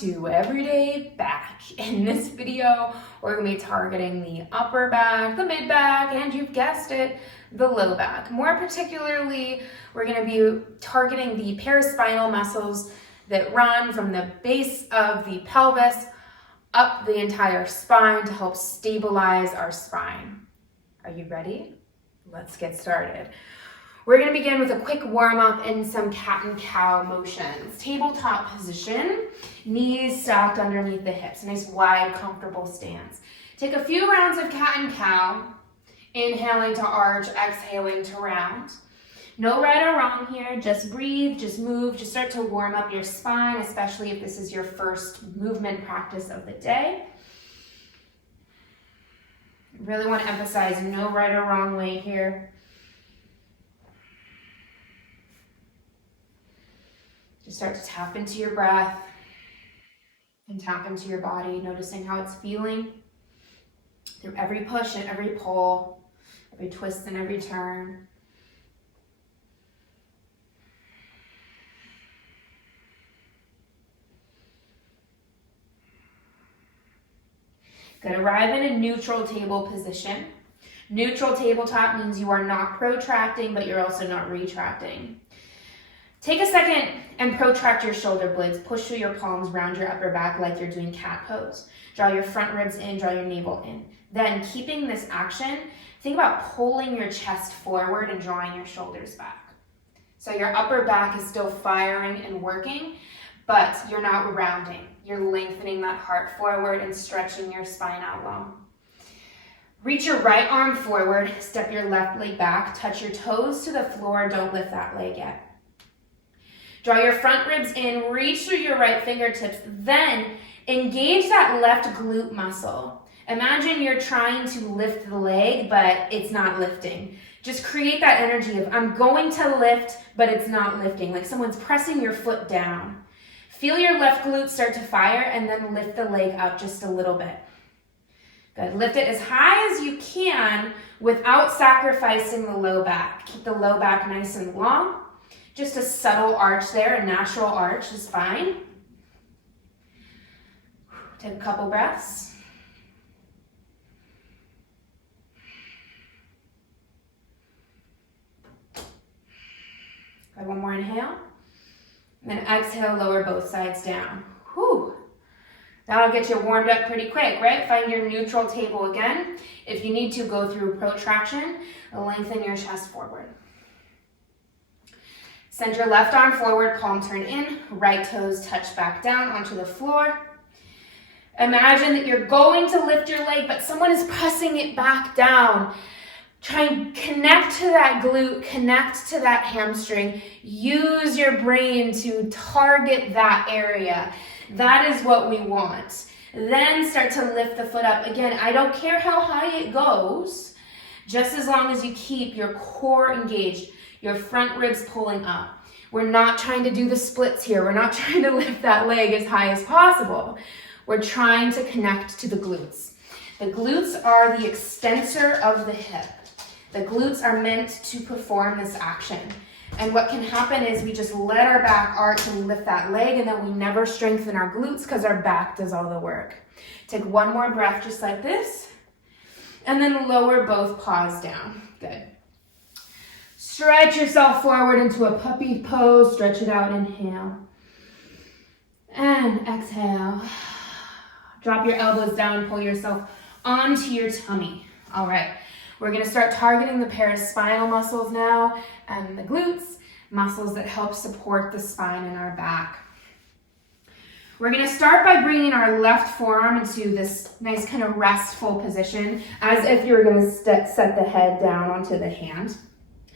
to Everyday Back. In this video, we're going to be targeting the upper back, the mid back, and you've guessed it, the low back. More particularly, we're going to be targeting the paraspinal muscles that run from the base of the pelvis up the entire spine to help stabilize our spine. Are you ready? Let's get started. We're going to begin with a quick warm-up and some cat and cow motions. Tabletop position, knees stacked underneath the hips. Nice wide, comfortable stance. Take a few rounds of cat and cow. Inhaling to arch, exhaling to round. No right or wrong here. Just breathe, just move, just start to warm up your spine, especially if this is your first movement practice of the day. Really want to emphasize no right or wrong way here. Just start to tap into your breath and tap into your body, noticing how it's feeling through every push and every pull, every twist and every turn. Good. Arrive in a neutral table position. Neutral tabletop means you are not protracting, but you're also not retracting. Take a second and protract your shoulder blades. Push through your palms, round your upper back like you're doing cat pose. Draw your front ribs in, draw your navel in. Then, keeping this action, think about pulling your chest forward and drawing your shoulders back. So your upper back is still firing and working, but you're not rounding. You're lengthening that heart forward and stretching your spine out long. Reach your right arm forward, step your left leg back, touch your toes to the floor, don't lift that leg yet. Draw your front ribs in, reach through your right fingertips, then engage that left glute muscle. Imagine you're trying to lift the leg, but it's not lifting. Just create that energy of, I'm going to lift, but it's not lifting, like someone's pressing your foot down. Feel your left glute start to fire, and then lift the leg up just a little bit. Good. Lift it as high as you can without sacrificing the low back. Keep the low back nice and long. Just a subtle arch there, a natural arch is fine. Take a couple breaths. Try one more inhale. And then exhale, lower both sides down. Whew. That'll get you warmed up pretty quick, right? Find your neutral table again. If you need to, go through protraction, lengthen your chest forward. Send your left arm forward, palm turned in, right toes touch back down onto the floor. Imagine that you're going to lift your leg, but someone is pressing it back down. Try and connect to that glute, connect to that hamstring. Use your brain to target that area. That is what we want. Then start to lift the foot up. Again, I don't care how high it goes, just as long as you keep your core engaged. Your front ribs pulling up. We're not trying to do the splits here. We're not trying to lift that leg as high as possible. We're trying to connect to the glutes. The glutes are the extensor of the hip. The glutes are meant to perform this action. And what can happen is we just let our back arch and lift that leg, and then we never strengthen our glutes because our back does all the work. Take one more breath just like this, and then lower both paws down. Good. Stretch yourself forward into a puppy pose. Stretch it out. Inhale. And exhale. Drop your elbows down. Pull yourself onto your tummy. All right. We're going to start targeting the paraspinal muscles now and the glutes, muscles that help support the spine and our back. We're going to start by bringing our left forearm into this nice kind of restful position, as if you're going to set the head down onto the hand.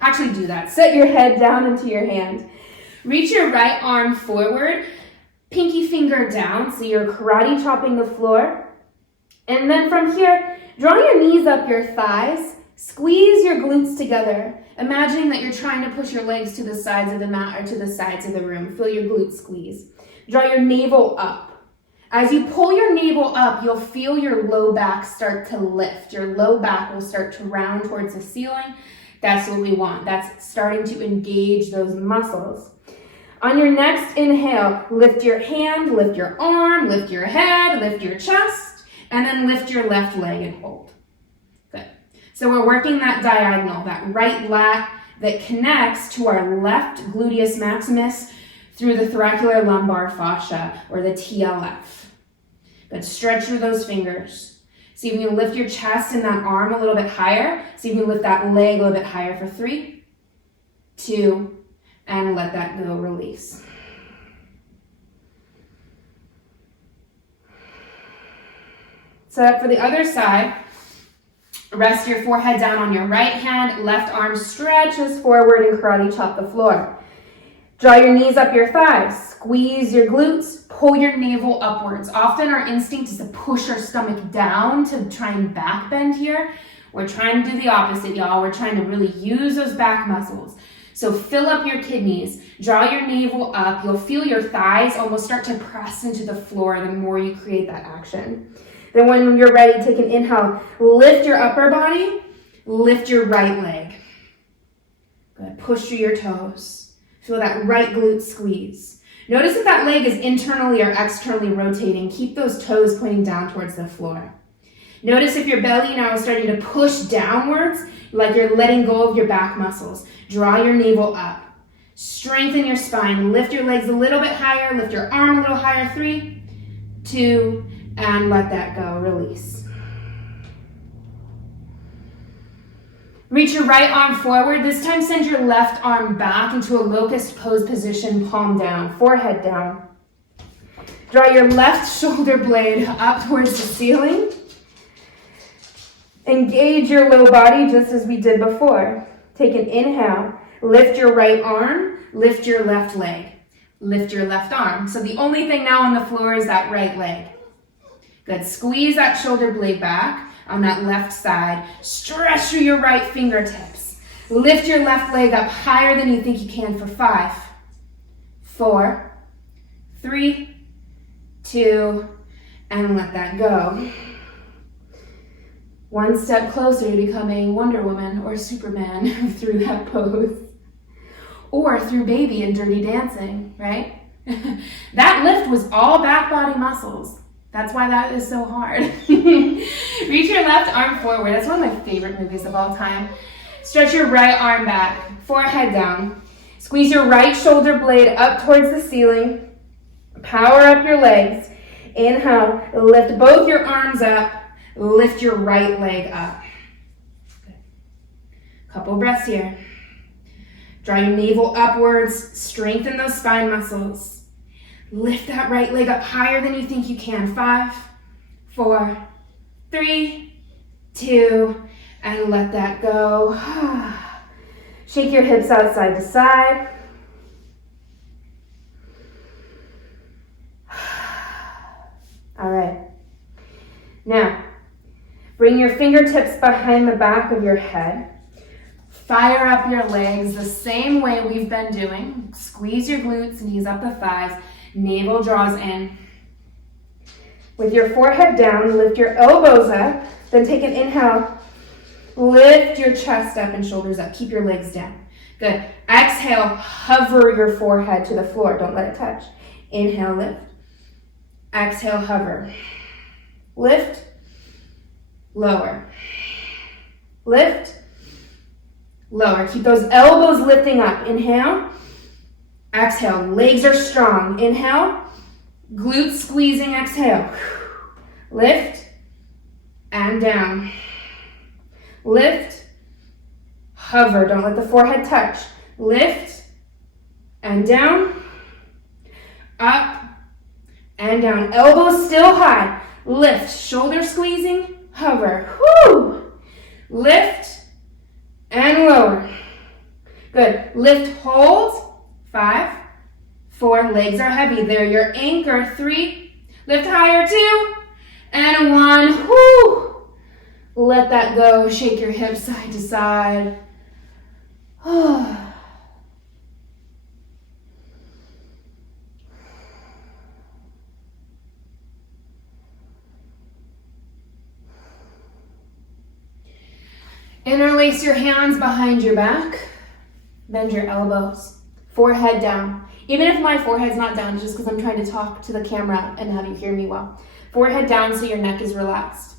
Actually do that. Set your head down into your hand. Reach your right arm forward, pinky finger down, so you're karate chopping the floor. And then from here, draw your knees up your thighs, squeeze your glutes together, imagining that you're trying to push your legs to the sides of the mat or to the sides of the room. Feel your glutes squeeze. Draw your navel up. As you pull your navel up, you'll feel your low back start to lift. Your low back will start to round towards the ceiling. That's what we want. That's starting to engage those muscles. On your next inhale, lift your hand, lift your arm, lift your head, lift your chest, and then lift your left leg and hold. Good. So we're working that diagonal, that right lat that connects to our left gluteus maximus through the thoracic lumbar fascia, or the TLF. Good. Stretch through those fingers. See if you can lift your chest and that arm a little bit higher. See if you can lift that leg a little bit higher for 3, 2, and let that go, release. So for the other side, rest your forehead down on your right hand, left arm stretches forward and karate chop the floor. Draw your knees up your thighs, squeeze your glutes, pull your navel upwards. Often our instinct is to push our stomach down to try and back bend here. We're trying to do the opposite, y'all. We're trying to really use those back muscles. So fill up your kidneys, draw your navel up. You'll feel your thighs almost start to press into the floor the more you create that action. Then when you're ready, take an inhale, lift your upper body, lift your right leg. Good, push through your toes. Feel that right glute squeeze. Notice if that leg is internally or externally rotating. Keep those toes pointing down towards the floor. Notice if your belly now is starting to push downwards, like you're letting go of your back muscles. Draw your navel up. Strengthen your spine. Lift your legs a little bit higher. Lift your arm a little higher. 3, 2, and let that go. Release. Reach your right arm forward. This time send your left arm back into a locust pose position, palm down, forehead down. Draw your left shoulder blade up towards the ceiling. Engage your low body just as we did before. Take an inhale. Lift your right arm. Lift your left leg. Lift your left arm. So the only thing now on the floor is that right leg. Good. Squeeze that shoulder blade back on that left side. Stretch through your right fingertips. Lift your left leg up higher than you think you can for 5, 4, 3, 2, and let that go. One step closer to becoming Wonder Woman or Superman through that pose. Or through Baby and Dirty Dancing, right? That lift was all back body muscles. That's why that is so hard. Reach your left arm forward. That's one of my favorite movies of all time. Stretch your right arm back, forehead down. Squeeze your right shoulder blade up towards the ceiling. Power up your legs. Inhale, lift both your arms up. Lift your right leg up. Good. Couple breaths here. Draw your navel upwards. Strengthen those spine muscles. Lift that right leg up higher than you think you can. 5, 4, 3, 2, and let that go. Shake your hips out side to side. All right. Now, bring your fingertips behind the back of your head. Fire up your legs the same way we've been doing. Squeeze your glutes, knees up the thighs. Navel draws in. With your forehead down, lift your elbows up. Then take an inhale. Lift your chest up and shoulders up. Keep your legs down. Good. Exhale, hover your forehead to the floor. Don't let it touch. Inhale, lift. Exhale, hover. Lift. Lower. Lift. Lower. Keep those elbows lifting up. Inhale. Exhale. Legs are strong. Inhale. Glutes squeezing. Exhale. Lift. And down. Lift. Hover. Don't let the forehead touch. Lift. And down. Up. And down. Elbows still high. Lift. Shoulder squeezing. Hover. Whoo. Lift. And lower. Good. Lift, hold. 5, 4. Legs are heavy. They're your anchor. 3. Lift higher. 2. And 1. Whoo. Let that go. Shake your hips side to side. Interlace your hands behind your back. Bend your elbows. Forehead down. Even if my forehead's not down, just because I'm trying to talk to the camera and have you hear me well. Forehead down so your neck is relaxed.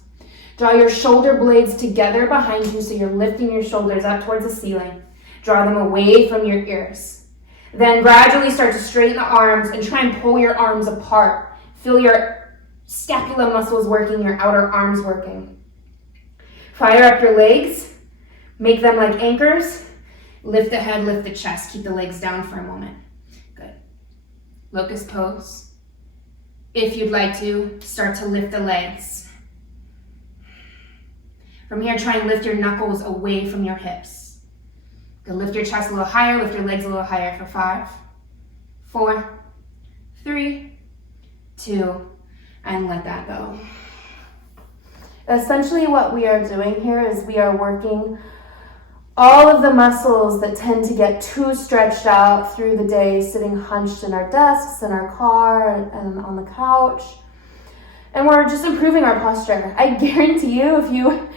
Draw your shoulder blades together behind you so you're lifting your shoulders up towards the ceiling. Draw them away from your ears. Then gradually start to straighten the arms and try and pull your arms apart. Feel your scapula muscles working, your outer arms working. Fire up your legs. Make them like anchors. Lift the head, lift the chest. Keep the legs down for a moment. Good. Locust pose. If you'd like to, start to lift the legs. From here, try and lift your knuckles away from your hips. Good. Lift your chest a little higher, lift your legs a little higher for 5, 4, 3, 2, and let that go. Essentially what we are doing here is we are working all of the muscles that tend to get too stretched out through the day, sitting hunched in our desks, in our car, and on the couch. And we're just improving our posture. I guarantee you, if you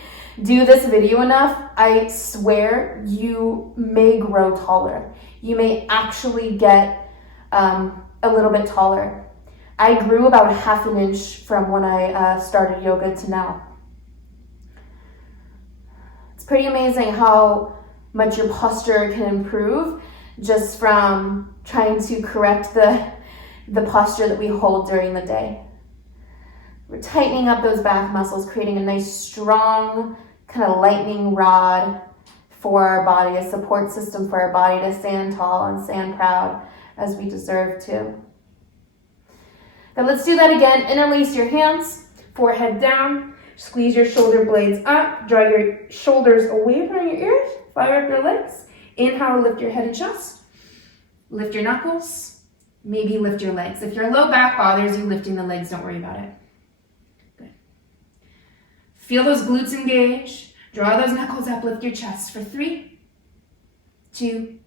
do this video enough, I swear you may grow taller. You may actually get a little bit taller. I grew about 1/2 inch from when I started yoga to now. It's pretty amazing how much your posture can improve just from trying to correct the posture that we hold during the day. We're tightening up those back muscles, creating a nice strong kind of lightning rod for our body, a support system for our body to stand tall and stand proud as we deserve to. Now let's do that again. Interlace your hands, forehead down. Squeeze your shoulder blades up. Draw your shoulders away from your ears. Fire up your legs. Inhale, lift your head and chest. Lift your knuckles. Maybe lift your legs. If your low back bothers you lifting the legs, don't worry about it. Good. Feel those glutes engage. Draw those knuckles up. Lift your chest for 3, 2,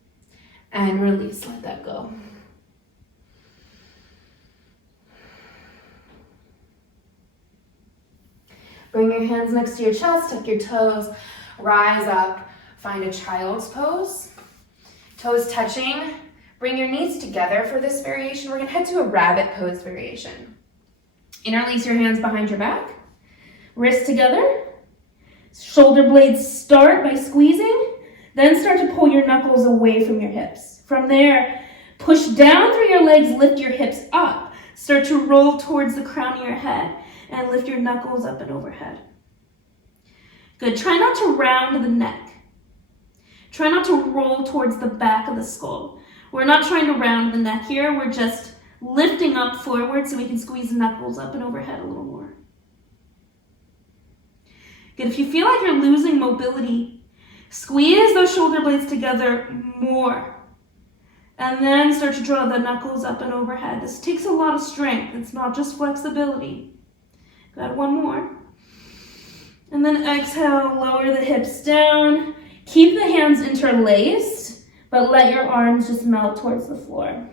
and release. Let that go. Bring your hands next to your chest, tuck your toes, rise up, find a child's pose. Toes touching, bring your knees together for this variation. We're gonna head to a rabbit pose variation. Interlace your hands behind your back, wrists together, shoulder blades start by squeezing, then start to pull your knuckles away from your hips. From there, push down through your legs, lift your hips up. Start to roll towards the crown of your head and lift your knuckles up and overhead. Good. Try not to round the neck. Try not to roll towards the back of the skull. We're not trying to round the neck here. We're just lifting up forward so we can squeeze the knuckles up and overhead a little more. Good. If you feel like you're losing mobility, squeeze those shoulder blades together more. And then start to draw the knuckles up and overhead. This takes a lot of strength. It's not just flexibility. Got one more. And then exhale, lower the hips down. Keep the hands interlaced, but let your arms just melt towards the floor.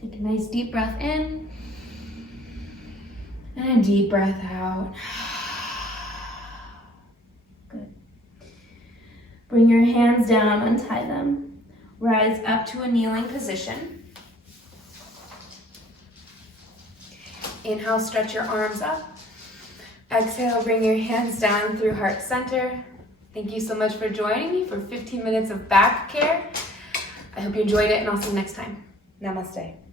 Take a nice deep breath in. And a deep breath out. Good. Bring your hands down, untie them. Rise up to a kneeling position. Inhale, stretch your arms up. Exhale, bring your hands down through heart center. Thank you so much for joining me for 15 minutes of back care. I hope you enjoyed it, and I'll see you next time. Namaste.